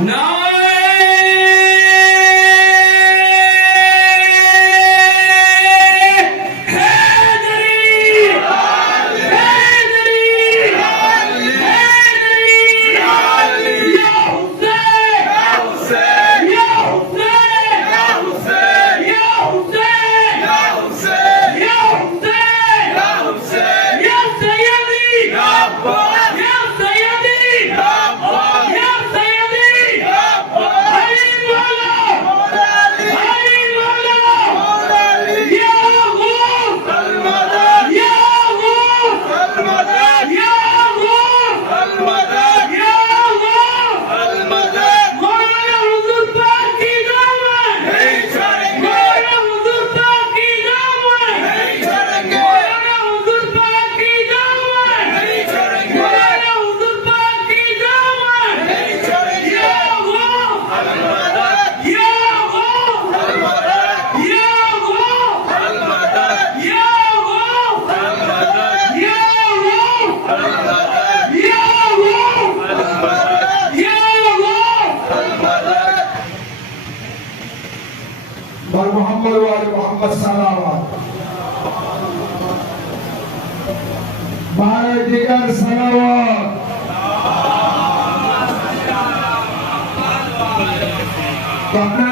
No! والمحمد وآل محمد صلوات مع دیگر صلوات. अपना